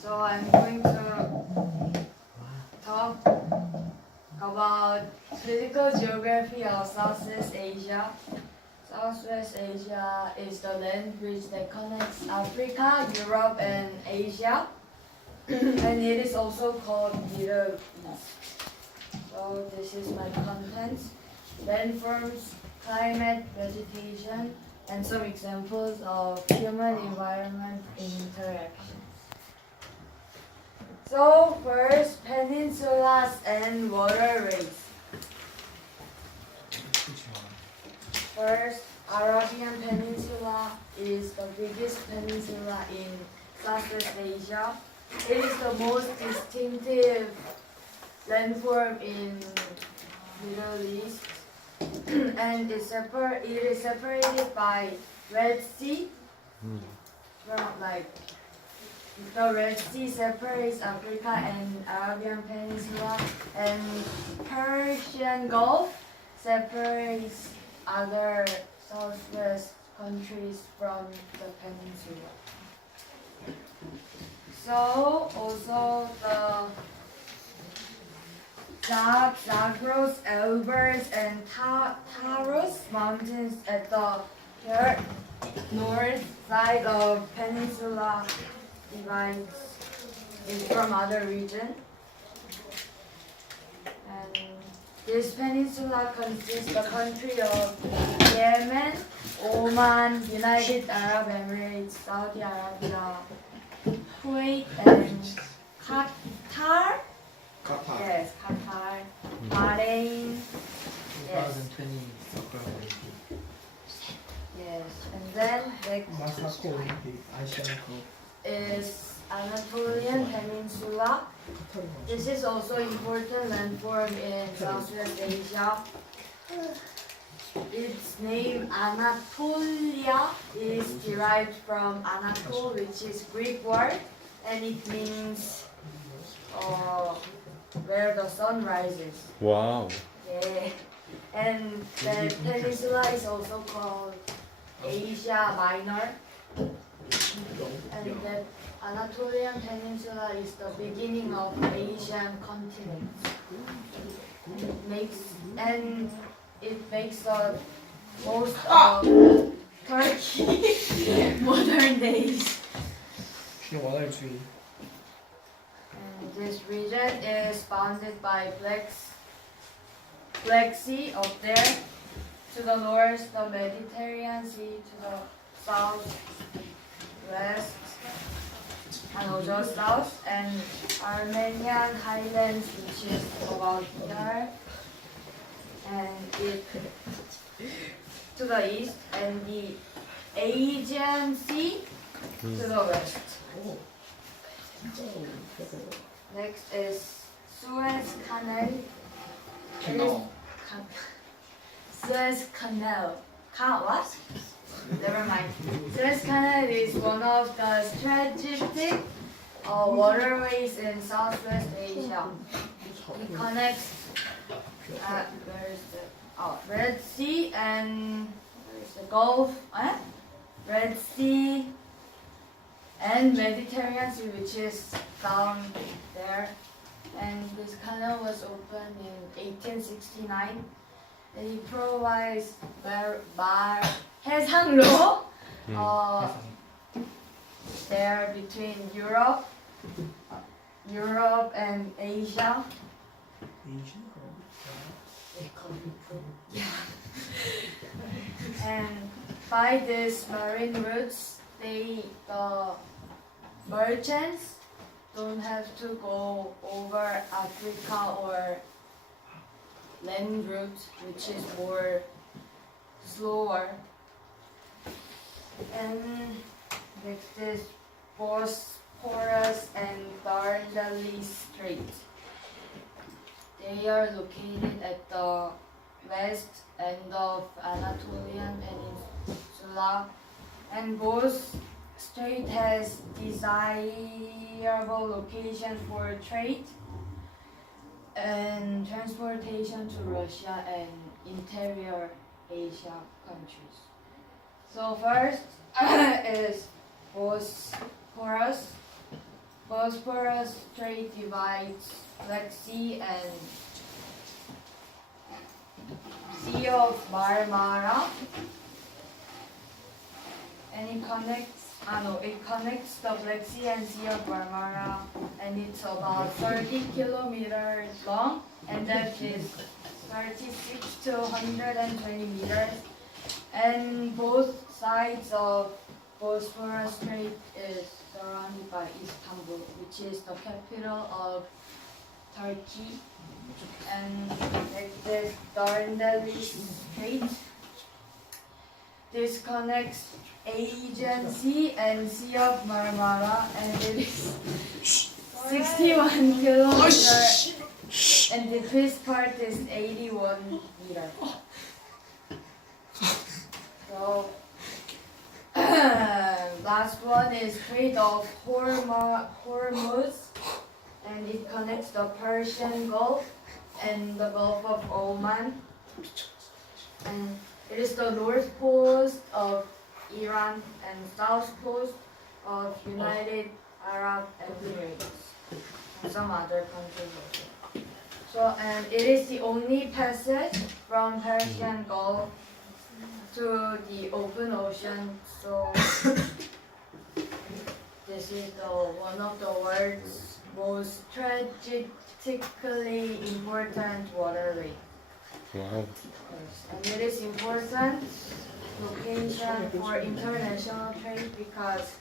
So I'm going to talk about physical geography of Southwest Asia. Southwest Asia is the land bridge that connects Africa, Europe, and Asia, and it is also called Middle East. So this is my contents: landforms, climate, vegetation, and some examples of human-environment interactions. So first, peninsulas and waterways. First, Arabian Peninsula is the biggest peninsula in Southwest Asia. It is the most distinctive landform in Middle East, and it is separated by Red Sea. The Red Sea separates Africa and Arabian Peninsula, and Persian Gulf separates other southwest countries from the peninsula. So also the Zagros, Elburz, and Taurus mountains at the north side of peninsula divides is from other region. And this peninsula consists the country of Yemen, Oman, United Arab Emirates, Saudi Arabia, Kuwait, and Qatar. Yes, Qatar, Bahrain. Yes. 2020 soccer Olympic. Yes, and then Masako Olympic, Asian Cup. is Anatolian Peninsula. This is also important landform in Southwest Asia. Its name Anatolia is derived from Anatole, which is Greek word, and it means where the sun rises. Wow. Yeah. And the peninsula is also called Asia Minor. And the Anatolian Peninsula is the beginning of Asian continent. It makes the most of Turkey modern days. And this region is bounded by Black Sea up there. To the north, the Mediterranean Sea. To the south, west, and also south, and Armenian Highlands, which is about here, and it to the east, and the Aegean Sea to the west. Next is Suez Canal. Suez Canal. What? Never mind. Suez Canal is one of the strategic waterways in Southwest Asia. It connects Red Sea and where's the Gulf? Red Sea and Mediterranean Sea, which is down there. And this canal was opened in 1869. And it provides 해상로 there between Europe and Asia. Yeah. And by these marine routes, the merchants don't have to go over Africa or land route, which is more slower. And next is Bosporus and Dardanelles Strait. They are located at the west end of Anatolian Peninsula, and both strait has desirable location for trade and transportation to Russia and interior Asia countries. So first is Bosporus. Bosphorus Strait divides Black Sea and Sea of Marmara, and it connects the Black Sea and Sea of Marmara, and it's about 30 kilometers long, and depth is 36 to 120 meters, and both sides of Bosphorus Strait is surrounded by Istanbul, which is the capital of Turkey. And there's Dardanelles Strait. This connects Aegean Sea and Sea of Marmara, and it is 61 kilometers, and the deepest part is 81 meters. So, last one is Strait of Hormuz, and it connects the Persian Gulf and the Gulf of Oman, and it is the north coast of Iran and south coast of United Arab Emirates and some other countries also. So, and it is the only passage from Persian Gulf to the open ocean. So this is one of the world's most strategically important waterway. Wow. And it is important location for international trade because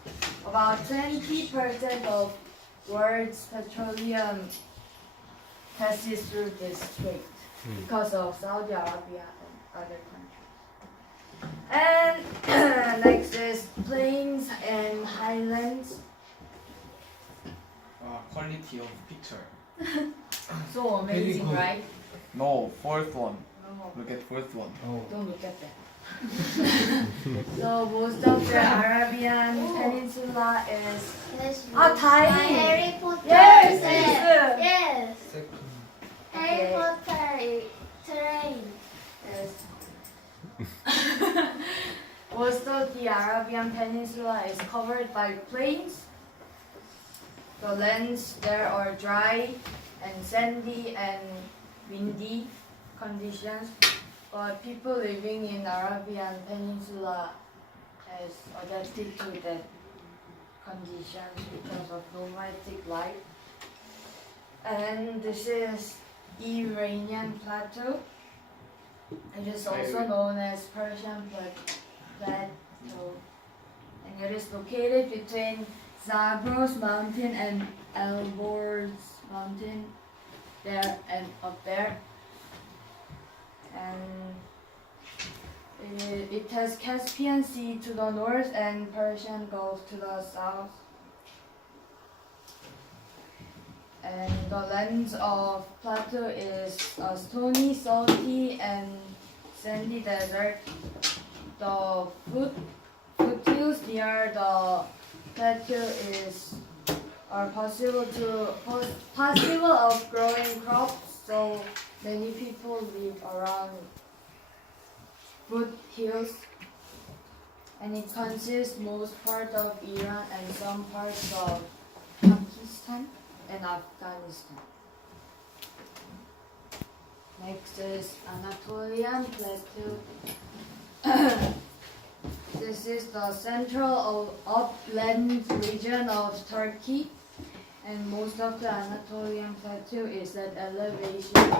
about 20% of world's petroleum passes through this strait because of Saudi Arabia and other countries. And next is plains and highlands. Quality of picture. So amazing, good. right? No, fourth one. No, Look at fourth one. Oh. don't look at that. So most of the Arabian Peninsula is tiny. Harry Potter. Yes, Yes. yes. Second. Harry Potter train. Yes. Most of the Arabian Peninsula is covered by plains. The lands there are dry and sandy and windy conditions, but people living in Arabian Peninsula has adapted to that conditions because of nomadic life. And this is Iranian Plateau. It is also known as Persian Plateau, and it is located between Zagros Mountain and Elborz Mountain, there and up there. And it has Caspian Sea to the north and Persian Gulf to the south. And the lands of Plateau is a stony, salty, and sandy desert. The foothills near the plateau are possible of growing crops, so many people live around foothills, and it consists most part of Iran and some parts of Pakistan and Afghanistan. Next is Anatolian Plateau. This is the central upland region of Turkey, and most of the Anatolian Plateau is at elevation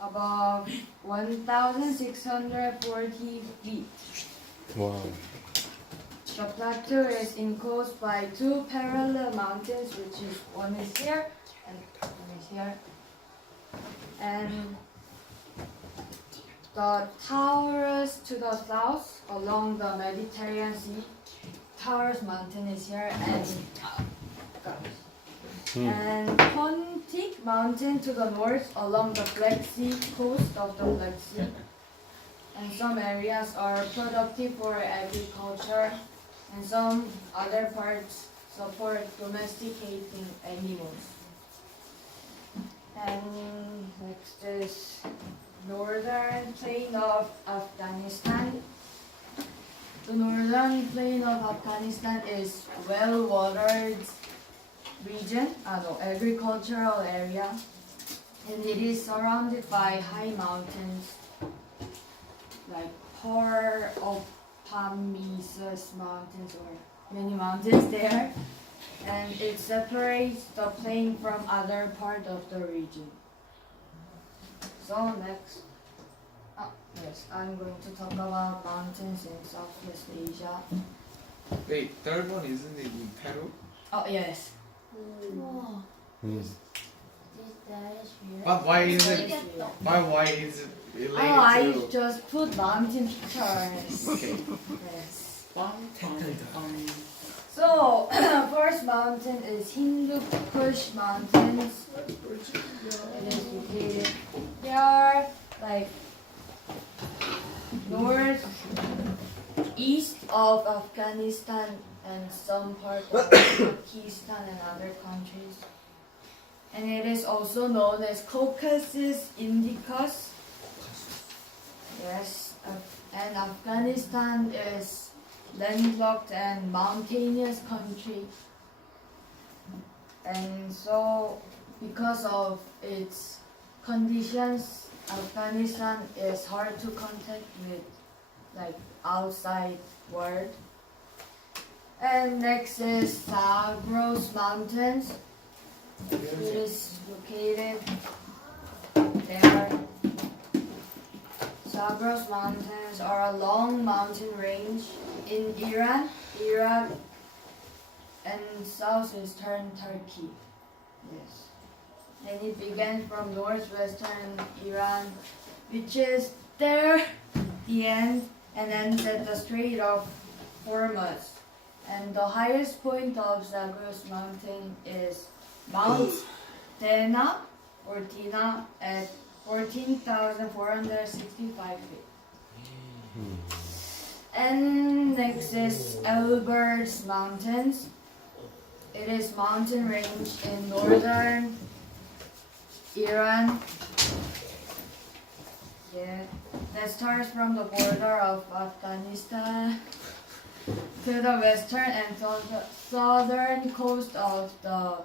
above 1,640 feet. Wow. The plateau is enclosed by two parallel mountains, which is one is here and one is here. And the Taurus to the south along the Mediterranean Sea. Taurus Mountain is here, and Pontic Mountain to the north along the Black Sea coast of the Black Sea. And some areas are productive for agriculture, and some other parts support domesticating animals. And next is northern plain of Afghanistan. The northern plain of Afghanistan is well watered region, no, agricultural area, and it is surrounded by high mountains, like Pamisus mountains or many mountains there, and it separates the plain from other part of the region. So next, yes, I'm going to talk about mountains in Southwest Asia. Wait, third one isn't it in Peru? Oh yes. Wow. Hmm. This is weird. But why is it? 모르겠어. Why is it related I to? just put mountain pictures. Okay. Yes. Technical. So first mountain is Hindu Kush Mountains. It is located here, like northeast of Afghanistan and some part of Pakistan and other countries. And it is also known as Caucasus Indicus. Yes, and Afghanistan is landlocked and mountainous country. And so, because of its conditions, Afghanistan is hard to contact with like outside world. And next is Zagros Mountains. It is located there. Zagros Mountains are a long mountain range in Iran, Iraq, and southeastern Turkey. Yes. And it began from northwestern Iran, which is there, the end, and ends at the Strait of Hormuz. And the highest point of Zagros Mountain is Mount Dena or Dina at 14,465 feet. And next is Elburz Mountains. It is mountain range in northern Iran. Yeah, that starts from the border of Afghanistan to the western and southern coast of the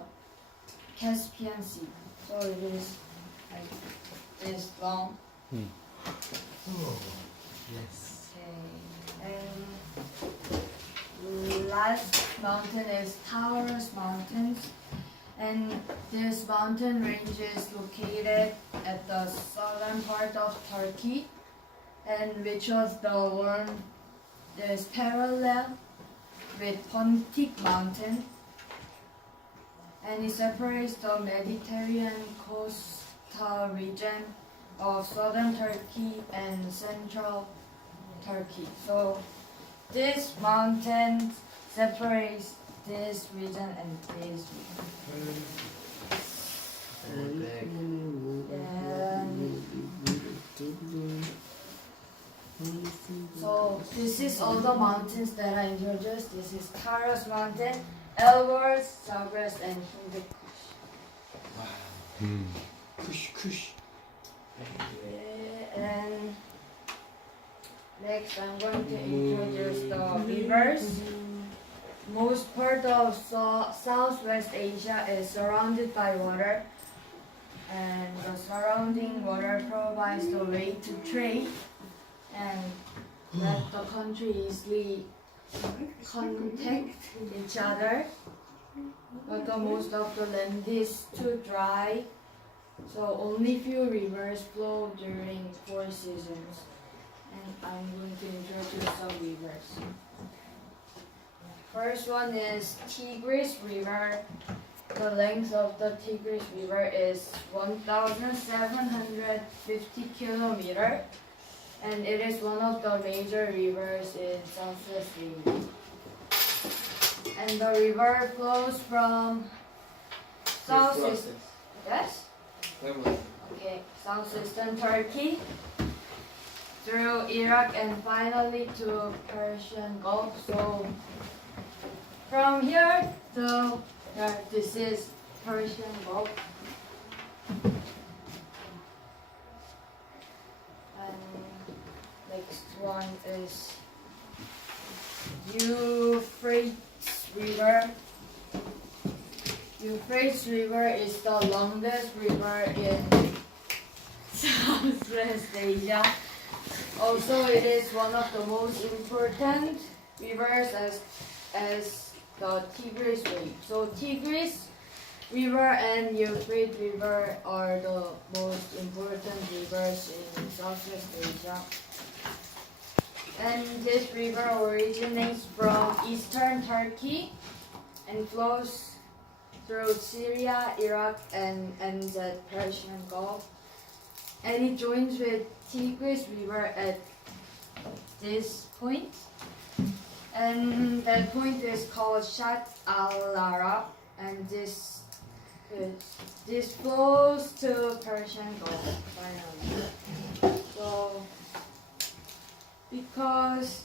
Caspian Sea. So it is like this long. Yes. Okay. And last mountain is Taurus Mountains. And this mountain range is located at the southern part of Turkey, and which was the one that is parallel with Pontic Mountain. And it separates the Mediterranean coastal region of southern Turkey and central Turkey. So this mountain separates this region and this region. So this is all the mountains that I introduced. This is Taurus Mountain, Elburz, Zagros, and Hindu Kush. Hmm. Kush. And next I'm going to introduce the rivers. Most part of Southwest Asia is surrounded by water, and the surrounding water provides the way to trade and let the country easily contact each other. But the most of the land is too dry, so only few rivers flow during 4 seasons. And I'm going to introduce some rivers. First one is Seabreeze River. The length of the Seabreeze River is 1,750 kilometers, and it is one of the major rivers in Southwest Asia. And the river flows from southeast. Yes? Okay, southeastern Turkey through Iraq and finally to Persian Gulf. So from here to there, this is Persian Gulf. And next one is Euphrates River. Euphrates River is the longest river in Southwest Asia. Also, it is one of the most important rivers as the Tigris River. So Tigris River and Euphrates River are the most important rivers in Southwest Asia. And this river originates from eastern Turkey and flows through Syria, Iraq, and ends at Persian Gulf. And it joins with Tigris River at this point. And that point is called Shat al-Arab, and this flows to Persian Gulf finally. So because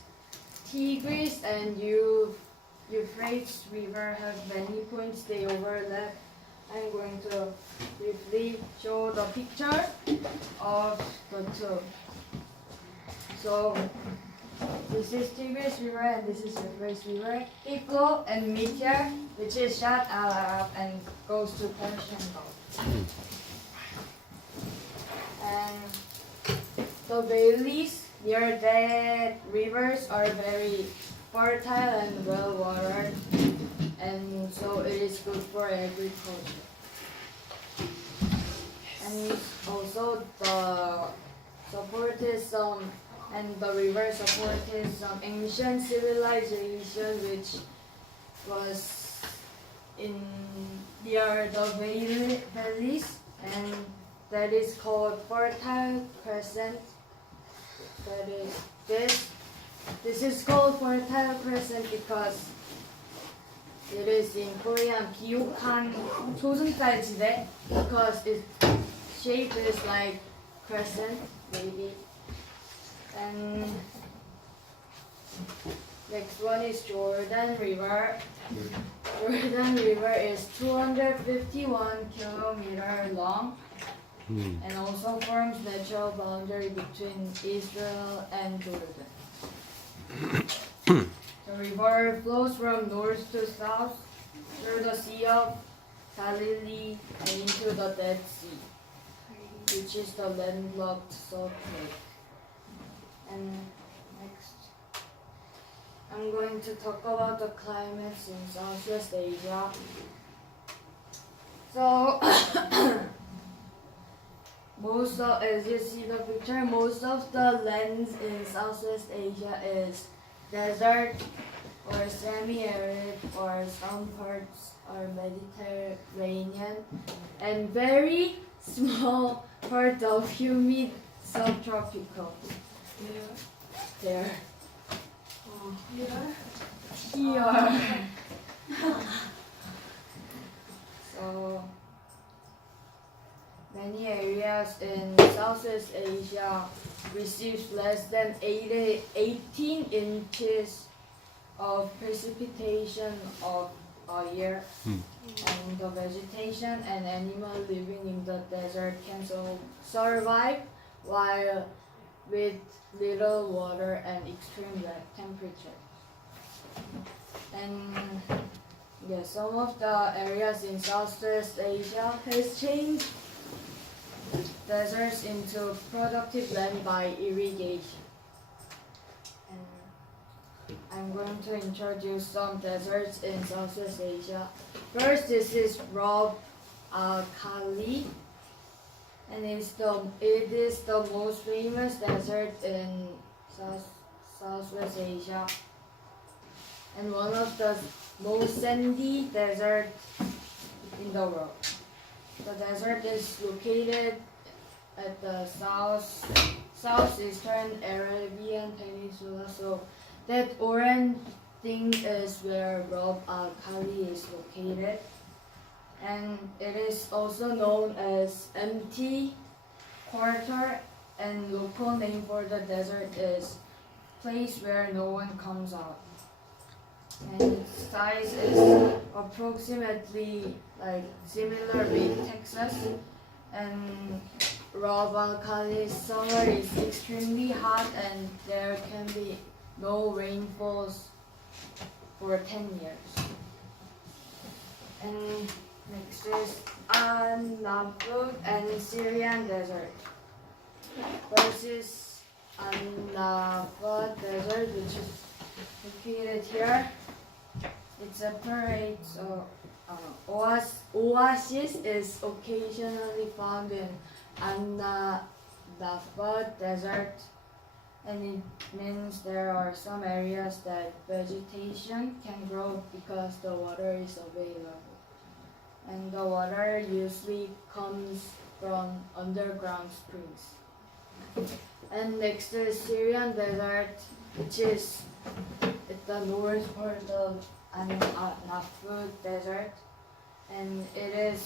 Tigris and Euphrates River have many points they overlap, I'm going to briefly show the picture of the two. So this is Seabreeze River and this is Seabreeze River. They flow and meet here, which is Shat al-Arab, and goes to Persian Gulf. And the valleys near that rivers are very fertile and well watered, and so it is good for agriculture. And also the river supported some ancient civilization which was near the valleys, and that is called Fertile Crescent. That is this is called Fertile Crescent because it is in Korean 비옥한 초승달지대, because its shape is like crescent maybe. And next one is Jordan River. Jordan River is 251 kilometers long and also forms natural boundary between Israel and Jordan. The river flows from north to south through the Sea of Galilee and into the Dead Sea, which is the landlocked Salt Lake. And next, I'm going to talk about the climates in Southwest Asia. So, as you see the picture, most of the lands in Southwest Asia is desert or semi-arid, or some parts are Mediterranean, and very small part of humid subtropical. There. Here. So many areas in Southeast Asia receives less than 18 inches of precipitation of a year, and the vegetation and animals living in the desert can survive while with little water and extreme temperature. And yeah, some of the areas in Southwest Asia has changed deserts into productive land by irrigation. And I'm going to introduce some deserts in Southwest Asia. First, this is Rab al-Khali, and it is the most famous desert in Southwest Asia, and one of the most sandy deserts in the world. The desert is located at the southeastern Arabian Peninsula, so that orange thing is where Rab al-Khali is located. And it is also known as empty quarter, and local name for the desert is place where no one comes out. And its size is approximately like similar with Texas, and Rab al-Khali's summer is extremely hot and there can be no rainfalls for 10 years. And is An-Nafud and Syrian Desert. First is An-Nafud Desert, which is located here. It separates oasis is occasionally found in An-Nafud Desert, and it means there are some areas that vegetation can grow because the water is available. And the water usually comes from underground springs. And next is Syrian Desert, which is at the north part of An-Nafud Desert, and it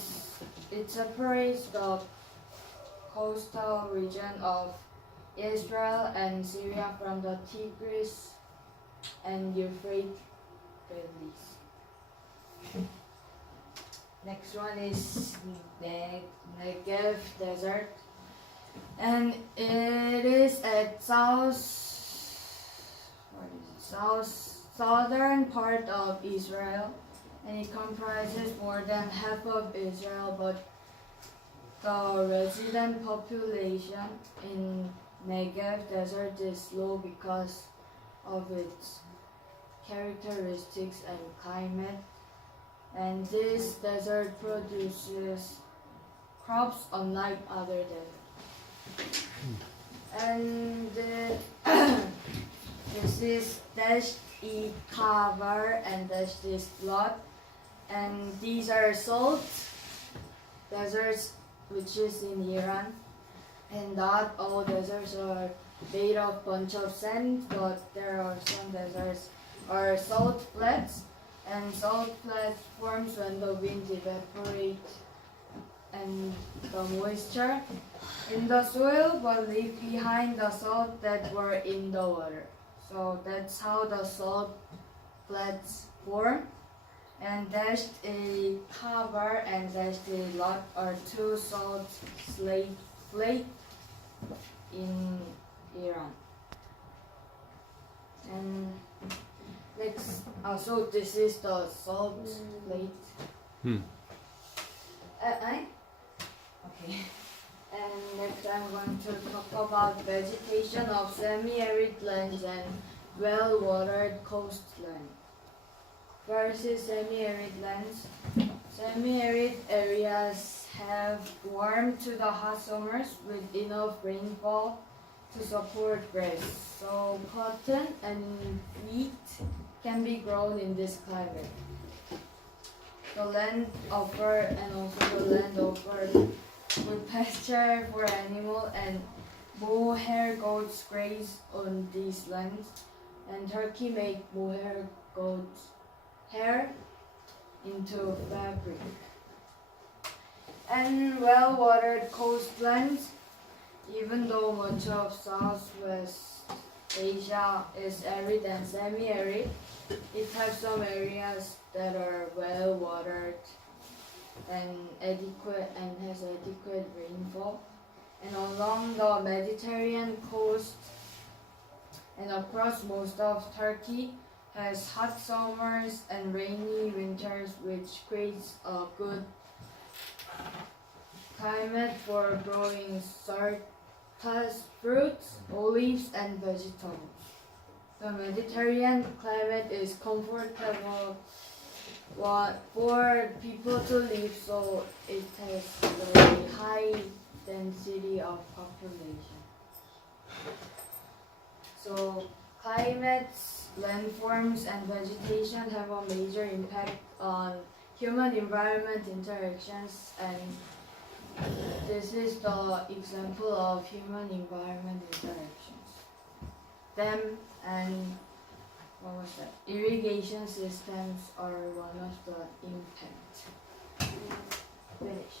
separates the coastal region of Israel and Syria from the Tigris and Euphrates valleys. Next one is Negev Desert, and it is at southern part of Israel, and it comprises more than half of Israel, but the resident population in Negev Desert is low because of its characteristics and climate. And this desert produces crops unlike other deserts. And this is Dasht-e Kavar and Dasht-e Lot. And these are salt deserts, which is in Iran. And not all deserts are made of bunch of sand, but there are some deserts are salt flats. And salt flats forms when the wind evaporates and the moisture in the soil but leave behind the salt that were in the water. So that's how the salt flats form. And Dasht-e Kavar and Dasht-e Lot are two salt flakes in Iran. And next, so this is the salt plate. Okay. And next I'm going to talk about vegetation of semi-arid lands and well-watered coastland. First is semi-arid lands. Semi-arid areas have warm to the hot summers with enough rainfall to support grass. So cotton and wheat can be grown in this climate. The land offered good pasture for animal, and mohair goats graze on these lands, and Turkey make mohair goats hair into fabric. And well-watered coastlands, even though much of Southwest Asia is arid and semi-arid, it has some areas that are well-watered and has adequate rainfall. And along the Mediterranean coast and across most of Turkey has hot summers and rainy winters, which creates a good climate for growing citrus fruits, olives, and vegetables. The Mediterranean climate is comfortable for people to live, so it has a very high density of population. So climates, landforms, and vegetation have a major impact on human-environment interactions, and this is the example of human-environment interactions. Dam and irrigation systems are one of the impact. Finish.